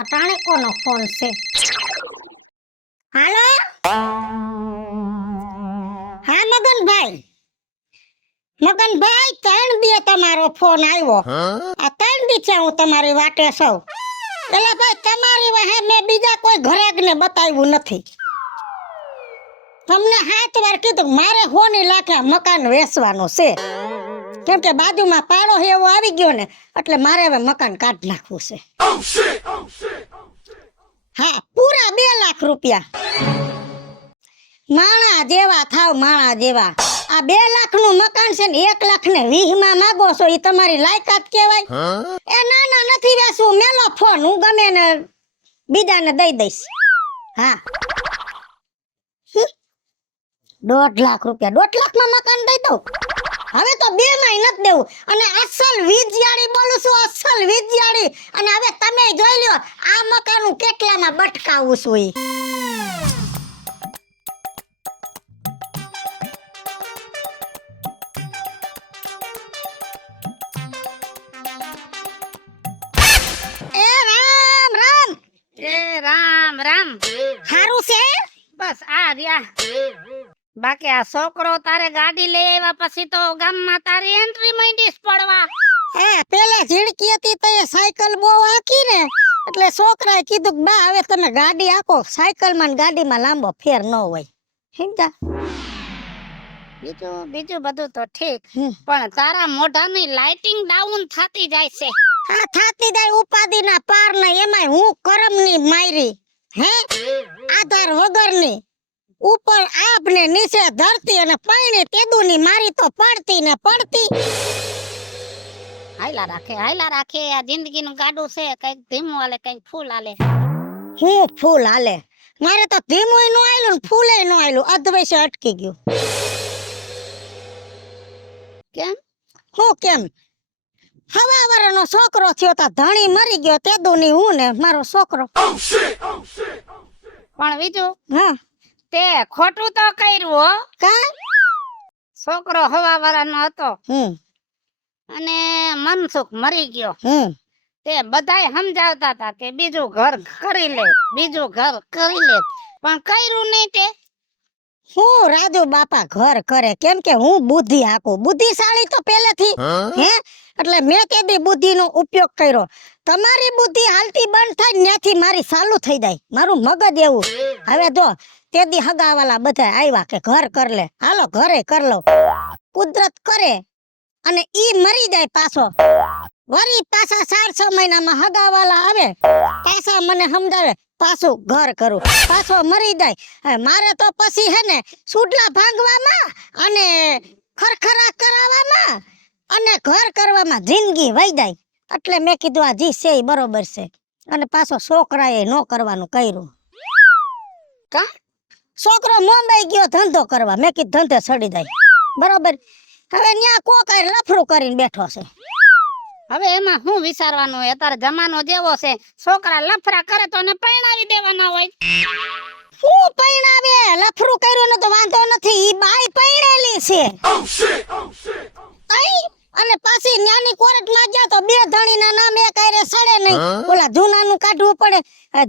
અટાણે કોનો ફોન છે? હાલો, હા મગનભાઈ. મગનભાઈ 3 દી તમારો ફોન આવ્યો. આ 3 દી છે હું તમારી વાટે છું. એટલે ભાઈ તમારી વાહે મેં બીજા કોઈ ઘરાકને બતાવ્યું નથી. તમને 7 વાર કીધું મારે હોની લાખે મકાન વેચવાનું છે. કેમ કે બાજુમાં પાડો એવો આવી ગયો ને એટલે મારે હવે મકાન કાઢ નાખવું છે. હા, પૂરા 2 લાખ રૂપિયા. માણા જેવા થાવ, માણા જેવા. આ 2 લાખનું મકાન છે ને 1,20,000 માં માંગો છો, એ તમારી લાયકાત કહેવાય? એ ના ના, નથી વેચવું. મેલો ફોન, હું ગમે ને બીજાને દઈ દઈશ. હા, 1.5 લાખ રૂપિયા. 1.5 લાખમાં મકાન દઈ દઉં? હવે તો 2 માં નથી દેવું. અને અસલ વીજયાળી બોલું છું, અસલ વીજયાળી. અને હવે તમે જોઈ લ્યો આ મકાન કેટલામાં બટકાવું છું. રામ રામ. હારું છે? બસ આ રહ્યા. બાકી આ છોકરો તારે ગાડી લઈ આવ્યા પછી તો ગામમાં તારી એન્ટ્રી માંડીશ પડવા. હા, પેલા ઝીણકી હતી તો એ સાયકલ બહુ આકી ને એટલે છોકરાએ કીધું કે બા હવે તમે ગાડી આકો. સાયકલમાં ને ગાડીમાં લાંબો ફેર ન હોય. સમજા? બીજું બધું તો ઠીક, પણ તારા મોઢાની લાઇટિંગ ડાઉન થતી જાય છે. હા, થાતી જાય ઉપાધિના પાર ને. એમાંય હું કરમની માયરી. હે, આધાર વગરની. ઉપર આપ ને નીચે ધરતી અને પાણી તેદુની મારી તો પડતી ને પડતી. હાયલા રાખે. આ જિંદગીનું ગાડું છે, કઈક ધીમું હાલે કઈક ફૂલ હાલે. હું ફૂલ હાલે? મારે તો ધીમું નો આયલું ને ફૂલે નો આયલું, અધવૈસે અટકી ગયું. કેમ? હું કેમ? હવા વાળાનો છોકરો થયો તા ધણી મરી ગયો તેદુની હું ને મારો છોકરો. પણ બીજું હા, તે ખોટું તો કર્યું હો. કા? છોકરો હવા વાળાનો હતો અને મનસુખ મરી ગયો. તે બધાય સમજાવતા હતા કે બીજું ઘર કરી લે. પણ કર્યું નહીં તે. હું રાજુ બાપા ઘર કરે? કેમ કે હું બુદ્ધિ હાકું, બુદ્ધિશાળી તો પહેલેથી. હે, એટલે મેં તેદી બુદ્ધિનો ઉપયોગ કર્યો. તમારી બુદ્ધિ હાલતી બંધ થાય ત્યાંથી મારી ચાલુ થઈ જાય. મારું મગજ એવું. હવે જો તેદી હગાવાલા બધા આવ્યા કે ઘર કર લે. હાલો ઘરે કર લો. કુદરત કરે અને ઈ મરી જાય પાછો. વરી પાછા 4-6 મહિનામાં હગાવાલા આવે, પાછા મને સમજાવે પાછું ઘર કરું. પાછો મરી જાય. મારે તો પછી હે ને સુડલા ભાંગવામાં અને ખરખરા કરાવવામાં અને ઘર કરવામાં જિંદગી વહી જાય. એટલે મેં કીધું આ જી છે બરોબર છે. અને પાછો છોકરાએ ન કરવાનું કર્યું. કા? છોકરો મુંબઈ ગયો ધંધો કરવા. મેં કીધું ધંધે સડી જાય. બરોબર. હવે ન્યા કોકાઈ લફરું કરીને બેઠો છે. હવે એમાં શું વિચારવાનું હોય? અત્યારે જમાનો જેવો છે, છોકરા લફરા કરે તો ને પરણાવી દેવાના હોય. હું પરણાવે? લફરું કર્યું ને તો વાંધો નથી, ઈ બાઈ પરણેલી છે. અને પાછી ન્યાની કોર્ટમાં ગયા તો 2 ધણીના નામ એક આરે સડે નહીં. ઓલા જૂનાનું કાઢવું પડે.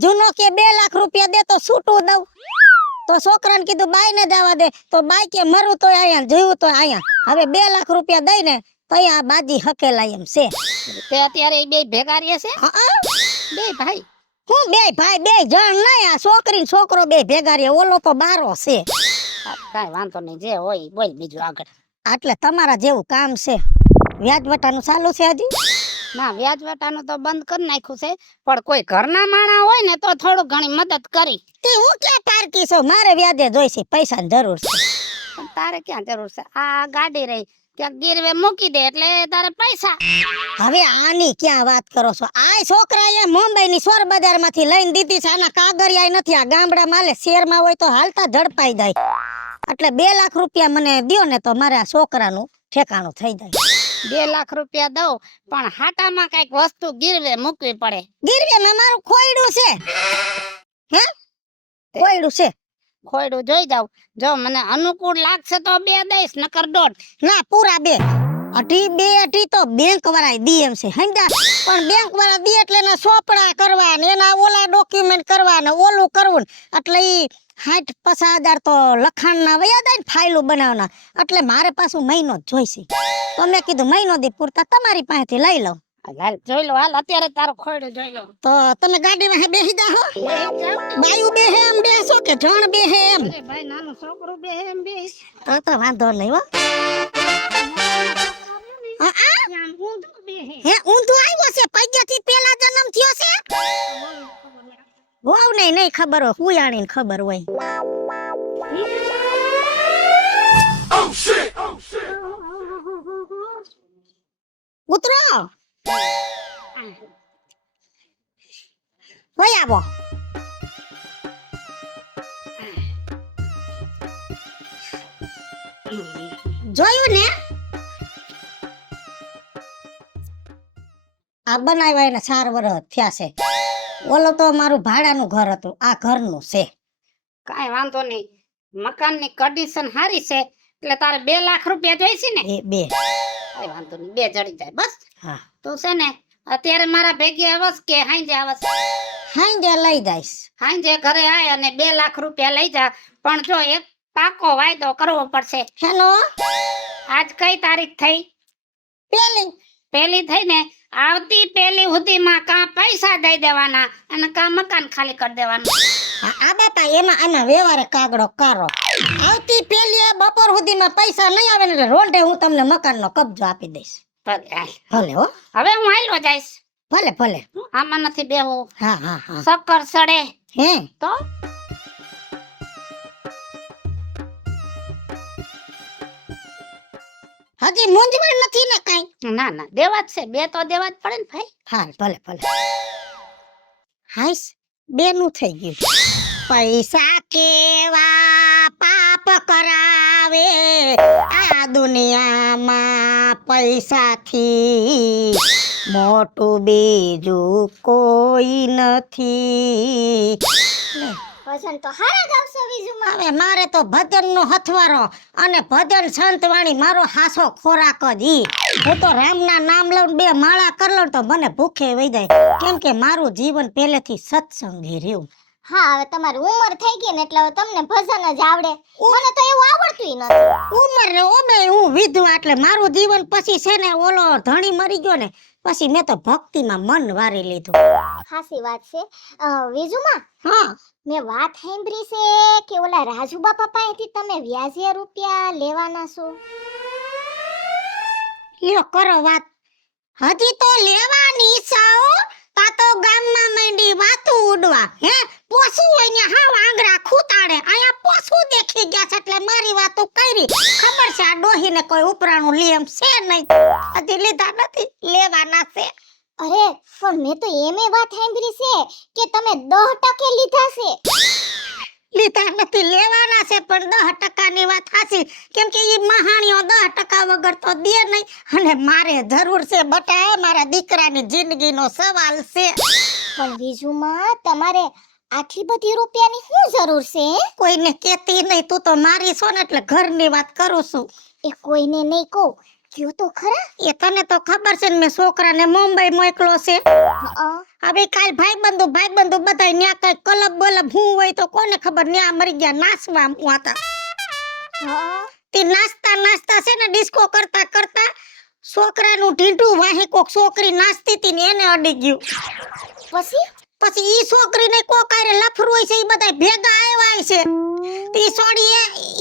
જૂનો કે 2 લાખ રૂપિયા દે તો છૂટું દઉં. તો છોકરાને કીધું બાઈ ને જવા દે. તો બાઈ કે મરું તો અહીંયા, જીવું તો અહીંયા. હવે 2 લાખ રૂપિયા દઈને તો આ બાજી હકેલાય એમ છે. તે અત્યારે બે ભેગા રહે છે? બે ભાઈ? હું 2 ભાઈ 2 જણ નહીં. આ છોકરી છોકરો 2 ભેગા રહે. ઓલો તો બારો છે. કાઈ વાંધો નહીં, જે હોય બોલ બીજું આગળ. એટલે તમારા જેવું કામ છે. વ્યાજ વટાનું ચાલુ છે હજી? ના, વ્યાજ વટાનું તો બંધ કરી નાખ્યું છે, પણ કોઈ ઘરના માણા હોય ને તો થોડું ઘણી મદદ કરી. તે હું ક્યાં પારકી છું? મારે વ્યાજે જોઈશે, પૈસાની જરૂર છે. પણ તારે ક્યાં જરૂર છે? આ ગાડી રહી ક્યાંક ગીરવે મૂકી દે એટલે તારે પૈસા. હવે આની ક્યાં વાત કરો છો? આ છોકરાએ મુંબઈની સોર બજારમાંથી લઈને દીધી છે. આના કાગળિયા નથી. આ ગામડા માલે શહેરમાં હોય તો હાલતા ઝડપાઈ જાય. એટલે 2 લાખ રૂપિયા મને દ્યો ને તો મારે આ છોકરાનું ઠેકાણું થઈ જાય. 2 લાખ રૂપિયા દઉં, પણ હાટામાં કઈક વસ્તુ ગીરવે મૂકવી પડે. ગીરવેમાં મારું ખોયડું છે. હે, ખોયડું છે. ખોયડું જોઈ જાવ. જો મને અનુકૂળ લાગશે તો 2 દઈશ, નકર 1.5. ના, પૂરા 2. અઢી તો બેંક વાળા દી એમ છે સમજા, પણ બેંક વાળા દી એટલે એના સોપડા કરવા ને એના ઓલા ડોક્યુમેન્ટ કરવા ને ઓલું કરવું ને એટલે ઈ 60-50 તો લખાણના વયા જાય ને ફાઇલો બનાવના, એટલે મારે પાછું મહિનો જ જોઈશે. તો મેં કીધું મહિનો દી પૂરતા તમારી પાસેથી લઈ લઉં. હાલ જોઈ લો, હાલ અત્યારે તારો ખોડો જોઈ લો. તો તમે ગાડીમાં બેસી જાઓ, બાયું બેહે એમ બેસો કે જણ બેહે એમ? અરે ભાઈ નાનો છોકરો બે એમ બે તો વાંધો નહીં હો. હે ઊંધું આવ્યો છે, પૈયાથી પેલા જન્મ થયો છે? વાવ નહીં ખબર હોય, હુયાણીને ખબર હોય. ઉતરો હોય આવો. જોયું ને આ બનાવ્યા એને 4 વર્ષ થયા છે. ઓલો તો મારું ભાડાનું ઘર હતું, આ ઘરનું છે. કાઈ વાંધો નહીં, મકાનની કન્ડિશન સારી છે એટલે તારે 2 લાખ રૂપિયા જોઈશે ને? એ બે કાઈ વાંધો નહીં, 2 જડી જાય બસ. હા તું છે ને અત્યારે મારા ભેગી આવસ કે હાંજે આવસ? હાંજે લઈ જઈશ. હાંજે ઘરે આય અને 2 લાખ રૂપિયા લઈ જા, પણ જો એક પાકો વાયદો કરવો પડશે. હેલો, આજ કઈ તારીખ થઈ? પહેલી થઈ ને, આવતી પહેલી સુધીમાં કાં પૈસા દઈ દેવાના અને કાં મકાન ખાલી કરી દેવાનું. આ બાપા એમાં વ્યવહારે કાગડો કારો. આવતી પેલી બપોર સુધીમાં પૈસા નહીં આવે ને એટલે રોંઢે હું તમને મકાનનો કબજો આપી દઈશ. ભલે હાલ. ભલે હો, હવે હું હાલ્યો જઈશ. ભલે ભલે. આમાં નથી બેહવું. હા હા હા. શક્કર સડે હે તો હજી મૂંઝવણ નથી ને કાઈ? ના ના, દેવા જ છે, 2 તો દેવા જ પડે ને ભાઈ. હા ભલે ભલે. હાઈસ બેનું થઈ ગયું. પૈસા કેવા પાપ કરાવે આ દુનિયામાં, પૈસાથી મોટું બીજું કોઈ નથી. ભજન તો હારા ગાવશો વિજુમાં. હવે મારે તો ભજનનો હથવારો અને ભજન સંતવાણી મારો હાસો ખોરાક જ ઈ. હું તો રામના નામ લઉં 2 માળા કર લઉં તો મને ભૂખે વહી જાય, કેમ કે મારું જીવન પહેલેથી સત્સંગી રહ્યું. હા, હવે તમારી ઉંમર થઈ ગઈ ને એટલે હવે તમને ભજન જ આવડે. મને તો એવું આવડતું નથી. ઉંમર ને ઓમે હું વિધવા એટલે મારું જીવન પછી છે ને ઓલો ધણી મરી ગયો ને પછી મેં તો ભક્તિમાં મન વારી લીધું. ખાસી વાત છે. વિજુમાં હા મેં વાત સાંભળી છે કે ઓલા રાજુ બાપા પાસેથી તમે વ્યાજે રૂપિયા લેવાના છો. લ્યો કરો વાત. હજી તો લેવાની સાઓ તા તો ગામમાં મંડી વાતું ઉડવા. હે પોસું હોય ને હાવ આંગરા ખૂતાડે, અહીંયા પોસું દેખી ગયા છે એટલે મારી વાતો કરી. ખબર છે આ ડોહીને કોઈ ઉપરાણું લે એમ છે નહીં, હજી લીધા નથી, લેવાના છે. અરે પણ મેં તો એમે વાત સાંભળી છે કે તમે 10% લીધા છે. લીધા નથી, લેવાના છે, પણ 10%ની વાત સાચી, કેમ કે ઈ મહાણીઓ 10% વગર તો દે નહીં અને મારે જરૂર છે બટા, મારા દીકરાની જિંદગીનો સવાલ છે. પણ વિજુમાં તમારે આટલી બધી રૂપિયાની શું જરૂર છે? કોઈને કહેતી નહીં, તું તો મારી છો ને એટલે ઘરની વાત કરું છું. એ કોઈને નહીં કહું, કયો તો ખરા. એ તને તો ખબર છે ને મેં છોકરાને મુંબઈ મોકલો છે. હવે કાલ ભાઈબંધુ બધા ન્યા કઈ કલબ બલબ હું હોય તો કોને ખબર, ન્યા મરી ગયા નાસવા હતા. તે નાસ્તા છે ને ડિસ્કો કરતા છોકરાનું ઢીંઢું વાહે કોક છોકરી નાચતી હતી ને એને અડી ગયું. પછી ઈ છોકરીને કોક આરે લફરું હોય છે, ઈ બધા ભેગા આવ્યા છે. તી છોડી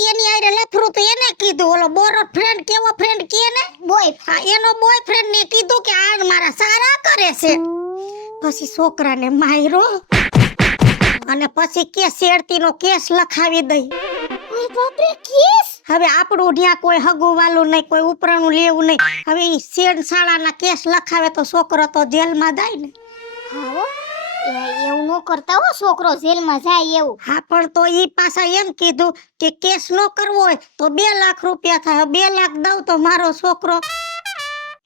એની આરે લફરું તો એને કીધું, ઓલો બોરો ફ્રેન્ડ કેવો ફ્રેન્ડ કે ને બોય, હા એનો બોયફ્રેન્ડ ને કીધું કે આ મારા સારા કરે છે. પછી છોકરાને માર્યો અને પછી કે શેરતીનો કેસ લખાવી દઈ. ઓય બાપરે, કેસ! હવે આપણું ત્યાં કોઈ હગું વાલું નહીં, કોઈ ઉપરાણું લેવું નહીં. હવે ઈ શેણ શાળાના કેસ લખાવે તો છોકરો તો જેલમાં જાય ને. હા એવું ન કરતા હો, છોકરો જેલમાં જાય એવું. હા પણ તો ઈ પાછા એમ કીધું કે કેસ નો કરવો હોય તો 2 લાખ રૂપિયા થાય. 2 લાખ દઉં તો મારો છોકરો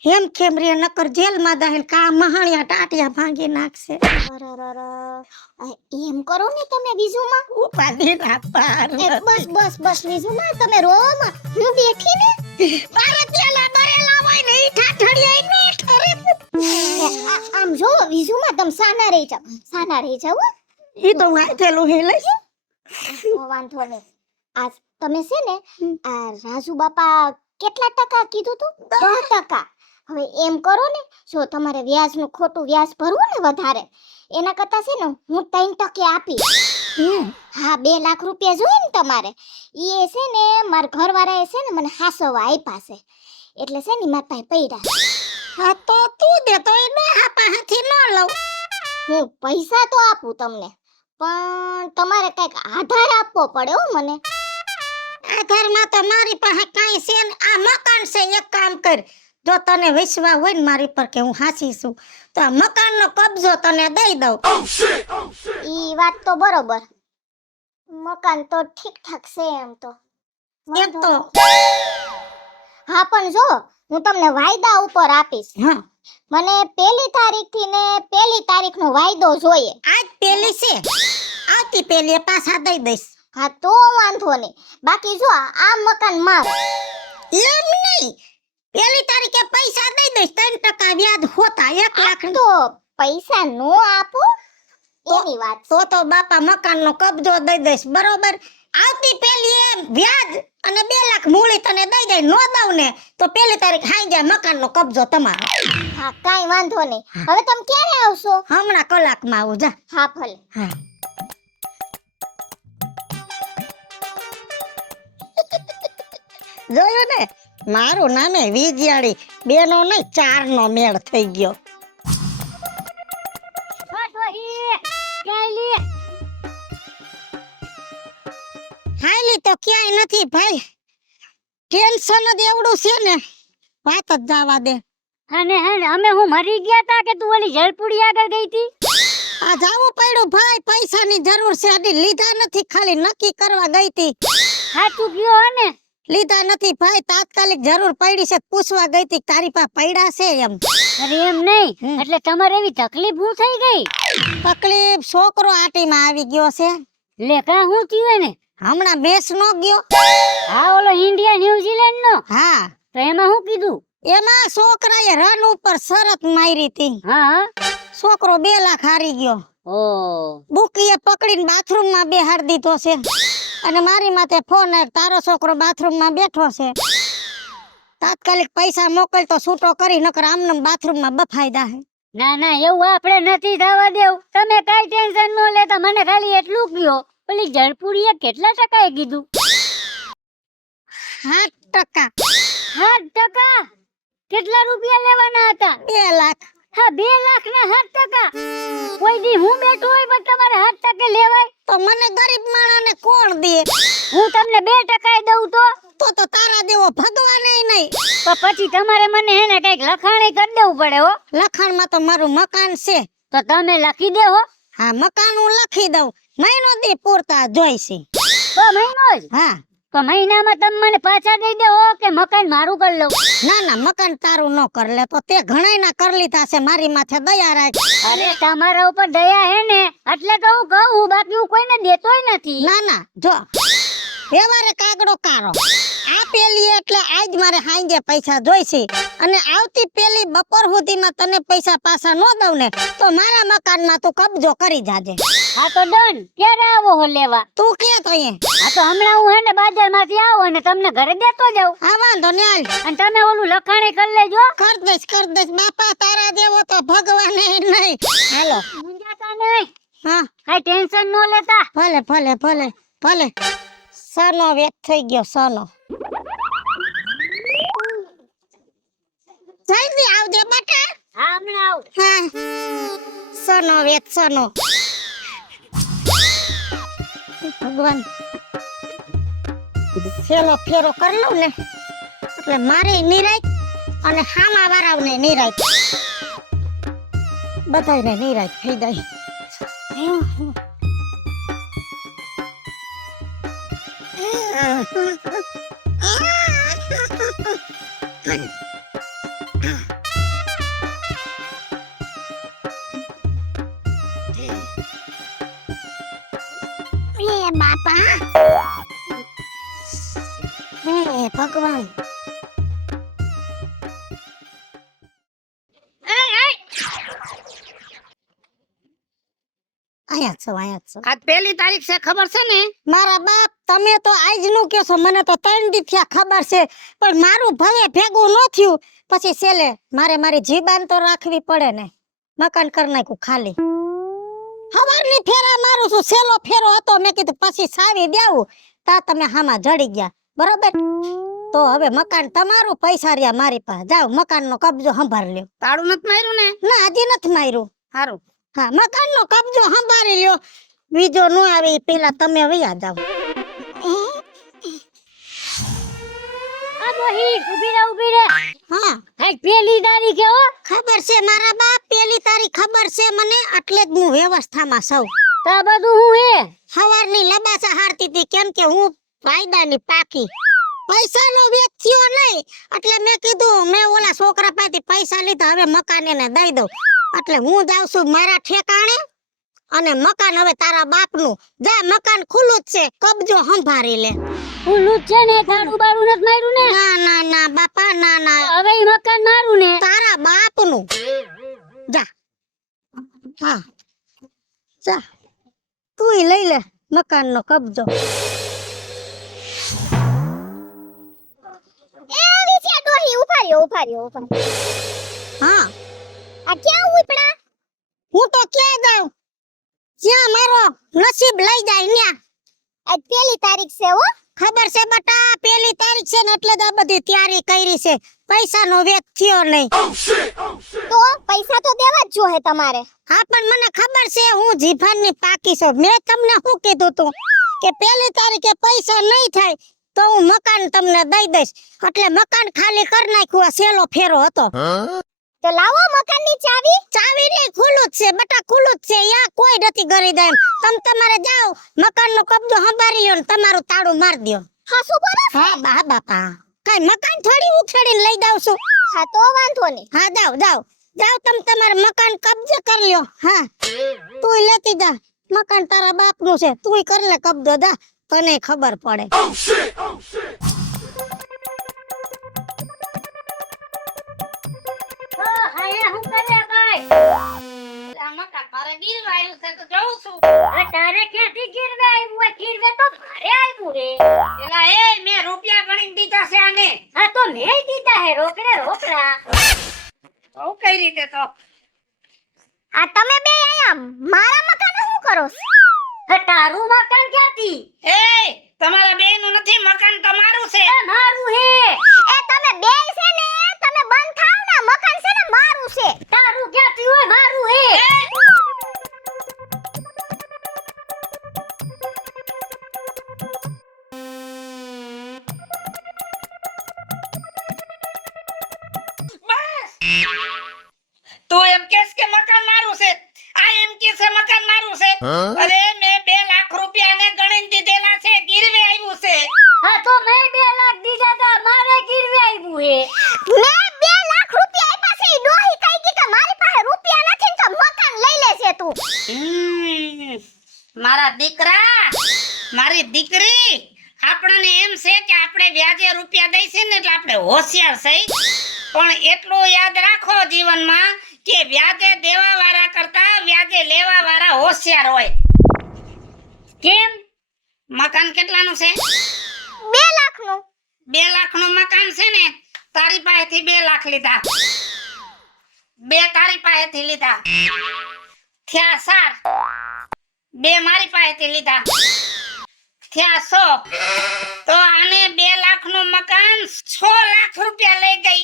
હેમ ખેમરી નકર જેલમાં જાય ને કા મહાણિયા ટાટિયા ભાંગી નાખશે. એમ કરો ને તમે વિજુમાં. ઉપાધી ના પાર. બસ વિજુમાં તમે રોવામાં હું બેઠી ને. ભારતીયલા બરેલા હોય ઠડિયાઈ નો ઠરે. આમ જો વિઝુમાં તમે સાના રહી જાવ હો. ઈ તો વાંચેલું હે લઈશ. વાંધો નહીં. આ તમે છે ને આ રાજુ બાપા કેટલા ટકા કીધું તું? 10%. હવે એમ કરો ને, જો તમારે વ્યાજનું ખોટું વ્યાજ ભરવું ને વધારે, એના કરતા છે ને હું 3% આપીશ. હા, 2 લાખ રૂપિયા જોઈએ ને તમારે, એ છે ને મારા ઘરવાળાએ છે ને મને હાસવા આપ્યા છે, એટલે છે ને મારા પાસે પડ્યા. હા તો તું દે તો એ ડોહા પાસેથી ન લઉં. હું પૈસા તો આપું તમને, પણ તમારે કઈક આધાર આપવો પડે હો મને. આધારમાં તો મારી પાસે કાંઈ છે ને. આ મકાન છે. એક કામ કર, જો તને વિશ્વાસ હોય ને મારી પર કે હું હાચી છું, તો આ મકાનનો કબજો તને દઈ દઉં. ઈ વાત તો બરોબર, મકાન તો ઠીક ઠાક છે એમ તો. એમ તો હા, પણ જો હું તમને વાયદા ઉપર આપીશ. હા, મને 1 તારીખથી ને 1 તારીખનો વાયદો જોઈએ. આજ પેલી છે, આવતી પેલી પાછા દઈ દઈશ. હા તો વાંધો નહીં. બાકી જો આ મકાન મારું. એમ નહીં, પેલી તારીખે પૈસા દઈ દઈશ. 3% વ્યાજ હોતા 1 લાખ. તો પૈસા નો આપો એની વાત છે. તો બાપા મકાનનો કબજો દઈ દઈશ, બરોબર. આવતી પેલી એમ વ્યાજ અને 2 લાખ મૂડી તને દઈ દઈ. નો દઉં ને તો પેલી તારીખ હાંજે મકાનનો કબજો તમારો. હા, કાઈ વાંધો નહીં. હવે તમે ક્યારે આવશો? હમણાં કલાકમાં આવું. જા. હા ભલે. હા. જોયું ને, મારું નામે વિજયાળી, 2 નો નહીં 4 નો મેળ થઈ ગયો. હાલી તો ક્યાંય નથી ભાઈ, ટેન્શન જ એવડું છે ને, વાત જ જવા દે. અને અમે હું મરી ગયા તા કે તું ઓલી જલપુડી આગળ ગઈ તી? આ જાવું પડ્યું ભાઈ, પૈસાની જરૂર છે. હજી લીધા નથી, ખાલી નક્કી કરવા ગઈ તી. સાચું કયો હે ને? લીધા નથી ભાઈ, તાત્કાલિક જરૂર પડી છે, પૂછવા ગઈ તી તારી પાસે પડ્યા છે એમ. અરે એમ નહીં, એટલે તમારે એવી તકલીફ હું થઈ ગઈ? તકલીફ છોકરો આટીમાં આવી ગયો છે. લે કા હું થયું ને? હમણાં બેસ નો ગયો. હા, ઓલો ઇન્ડિયા ન્યુઝીલેન્ડ નો. હા, તો એમાં હું કીધું? એમાં છોકરાએ રન ઉપર શરત મારી હતી. હા. છોકરો 2 લાખ હારી ગયો. ઓ, બુકીએ પકડીને બાથરૂમમાં બેહાડી દીધો છે. અને મારી માથે ફોન આવ્યો, તારો છોકરો બાથરૂમમાં બેઠો છે, તાત્કાલિક પૈસા મોકલ તો છૂટો કરી, નકર આમને બાથરૂમમાં બફાઈ જાહે. ના ના, એવું આપણે નથી થવા દેવું. તમે કાઈ ટેન્શન ન લેતા, મને ખાલી એટલું કયો, ઓલી જળપુડીએ કેટલા ટકાએ કીધું? 8%. 8%? કેટલા રૂપિયા લેવાના હતા? 2 લાખ. હા, 2 લાખ ના 8%. કોઈ દી હું બેઠો હોય પણ તમારે 8% લેવાય? તો મને ગરીબ માણાને કોણ દે? હું તમને 2% દઉં તો તારા દેવો ભગવાન નહીં. તો પછી તમારે મને હે ને કઈક લખાણી કરી દેવું પડે હો. લખાણમાં તો મારું મકાન છે. તો તમે લખી દે હો. હા, મકાન હું લખી દઉં, મહિનો દી પૂરતા જોઈશે. તો મહિનો જ? હા. તો મહિનામાં તમે મને પાછા દઈ દે હો કે મકાન મારું કરી લઉં? ના ના, મકાન તારું ન કર લે તો તે ઘણાય ના કર લીધા છે, મારી માથે દયા રાખ. અરે તમારા ઉપર દયા હે ને એટલે તો હું કહું, બાકી હું કોઈને દેતોય નથી. ના ના, જો વ્યવહારે કાગડો કારો. આ પેલી એટલે આજ મારે હાંજે પૈસા જોઈશે, અને આવતી પેલી બપોર સુધીમાં તને પૈસા પાછા ન દઉં ને તો મારા મકાનમાં તું કબજો કરી જાજે. હા તો ડન. ક્યારે આવો હો લેવા? તું ક્યાં તો અહીંયા? હા તો હમણાં હું હે ને બજારમાંથી આવું અને તમને ઘરે દેતો જાઉં. હા, વાંધો ને હાલ. અને તમે ઓલું લખાણી કરી લેજો. કર દઈશ બાપા, તારા જેવો તો ભગવાન નહીં. હાલો. મુંજાતા નહીં. હા, કઈ ટેન્શન ન લેતા. ભલે ભલે ભલે ભલે. સનો વેત થઈ ગયો, સનો. જલ્દી આવજે બેટા. હા, હમણાં આવું. હા, સનો વેત સનો. ભગવાન, ફેરો ફેરો કરી લઉં ને એટલે મારે નિરાય અને હામા વાળાને નિરાય, બધાને નિરાય થઈ જાય. બાપા, હે ભગવાન. અહીંયા છો આજ 1 તારીખ છે ખબર છે ને? મારા બાપ તમે તો આજનું કહો છો, મને તો 3 દી થયા ખબર છે, પણ મારું ભવે ભેગું ન થયું પછી છેલ્લે મારે મારી જીબાન તો રાખવી પડે ને. મકાન કરી નાખ્યું ખાલી. હવારની ફેરા મારું છું, છેલ્લો ફેરો હતો, મેં કીધું પછી સાવી દેવું, તા તમે હામાં જડી ગયા, બરોબર? તો હવે મકાન તમારું, પૈસા રહ્યા મારી પાસે. જાઓ મકાનનો કબજો સંભાળી લ્યો. તાળું નથી માર્યું ને? ના, હજી નથી માર્યું. સારું. હા, મકાનનો કબજો સંભાળી લ્યો. બીજો નો આવે ઈ પેલા તમે વયા જાવ. આ દોહી ઊભી રે. હા, આજ 1 તારીખે હો. ખબર છે મારા બાપ, 1 તારીખ ખબર છે મને, એટલે જ હું વ્યવસ્થામાં સૌ. તા બધું હું હે સવારની લબાસા હારતી હતી, કેમ કે હું ફાયદાની પાકી. પૈસાનો વેચ થયો નહીં, એટલે મેં કીધું મેં ઓલા છોકરા પાસેથી પૈસા લીધા, હવે મકાન એને દઈ દઉં. એટલે હું જાઉં છું મારા ઠેકાણે, અને મકાન હવે તારા બાપનું. જા, મકાન ખુલ્લું જ છે, કબજો સંભાળી લે. ખુલ્લું જ છે ને, તારું બારું નથી માર્યું ને? ના ના ના બાપા, ના ના, હવે ઈ મકાન મારું ને. તારા બાપનું. જા, હા, જા, તુંય લઈ લે મકાનનો કબજો. એ વિશે દોહી ઉભા રહ્યો. હા, આ ક્યાં ઉપડા? હું તો ક્યાં જાઉં, જ્યાં મારો નસીબ લઈ જાય ન્યા. આજ 1 તારીખ છે હો. ખબર છે બટા, 1 તારીખ છે ને, એટલે જ આ બધી તૈયારી કરી છે. પૈસાનો વેચ થયો નહીં. તો પૈસા તો દેવા જ જોહે તમારે. હા, પણ મને ખબર છે હું જીભાનની પાકી છું. મેં તમને શું કીધું તું કે 1 તારીખે પૈસા નહીં થાય તો હું મકાન તમને દઈ દઈશ. એટલે મકાન ખાલી કરી નાખ્યું. આ છેલ્લો ફેરો હતો. તો લાવો મકાનની ચાવી. ચાવી નહીં, ખુલ્લું જ છે બટા, ખુલ્લું જ છે. યા કોઈ નથી કરી દે એમ. તમે તમારે જાઓ, મકાનનો કબજો સંભાળી લ્યો ને તમારું તાળું માર દ્યો. હા, શું કરો? હા બા બાપા, કઈ મકાન થોડી ઉખેડીને લઈ જાવ છું. હા, તો વાંધો નહીં. હા, જાઓ તમે તમારે મકાન કબજે કરી લ્યો. હા, તું લેતી જા, મકાન તારા બાપનું છે, તું કરી લે કબજો. જા, તને ખબર પડે. આયા હું કરે ભાઈ? આ મકાન મારે ગીરવા આવ્યું છે તો જોઉં છું. અરે તારે ક્યાંથી ગીરવે આવ્યું હોય? ગીરવે તો મારે આવ્યું રે. એલા એ મેં રૂપિયા ગણીને દીધા છે આને. હા, તો મેં દીધા હે રોકડા. બહુ કઈ રીતે તો આ તમે બે આયા મારા મકાન શું કરો? હે, તારું મકાન ક્યાંથી? એ તમારા બેયનું નથી, મકાન તમારું છે. એ મારું હે. એ તમે બે છે ને, તમે બંધ થાવ ને, મકાન છે ને મારું છે. તારું ક્યાંથી હોય? મારું હે. તું એમ કેસ કે મકાન મારું છે, આ એમ કે છે મકાન મારું છે. અરે મેં 2 લાખ રૂપિયા ને ગણીને દીધેલા છે, ગીરવે આવ્યું છે. હા, તો મેં 2 લાખ દીધા તા, મારે ગીરવે આવ્યું હે. મેં 2 લાખ રૂપિયા આપ્યા છે. ઈ ડોહી કઈ દી કે મારી પાસે રૂપિયા નથી ને તો મકાન લઈ લેશે તું. મારા દીકરા, મારી દીકરી, આપણને એમ છે કે આપણે વ્યાજે રૂપિયા દઈ છે ને એટલે આપણે હોશિયાર છે. પણ એટલું યાદ રાખો જીવનમાં કે વ્યાજે દેવા વાળા કરતા વ્યાજે લેવા વાળા હોશિયાર હોય. કેમ? મકાન કેટલાનું છે? 2 લાખનું. 2 લાખનું મકાન છે ને, તારી પાસેથી 2 લાખ લીધા, 2 તારી પાસેથી લીધા, થયા 4, 2 મારી પાસેથી લીધા, થયા 100. તો આને 2 લાખનું મકાન 6 લાખ રૂપિયા લઈ ગઈ.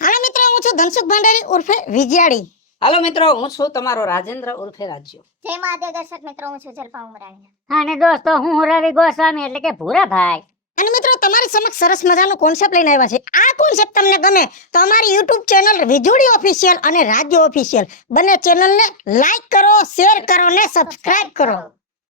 હાલો મિત્રો, હું છું ધનસુખ ભંડારી ઉર્ફે વિજયાડી. હાલો મિત્રો, હું છું તમારો રાજેન્દ્ર ઉર્ફે રાજ્યો. જય મહાદેવ દર્શક મિત્રો, હું છું જલપા ઉમરાણી. અને દોસ્તો, હું રવિ ગોસ્વામી એટલે કે ભૂરા ભાઈ. અને મિત્રો, તમારી સમક્ષ સરસ મજાનો કોન્સેપ્ટ લઈને આવ્યા છે. આ કોન્સેપ્ટ તમને ગમે તો અમારી YouTube ચેનલ વિજોડી ઓફિશિયલ અને રાજ્ય ઓફિશિયલ બંને ચેનલને લાઈક કરો, શેર કરો ને સબસ્ક્રાઇબ કરો.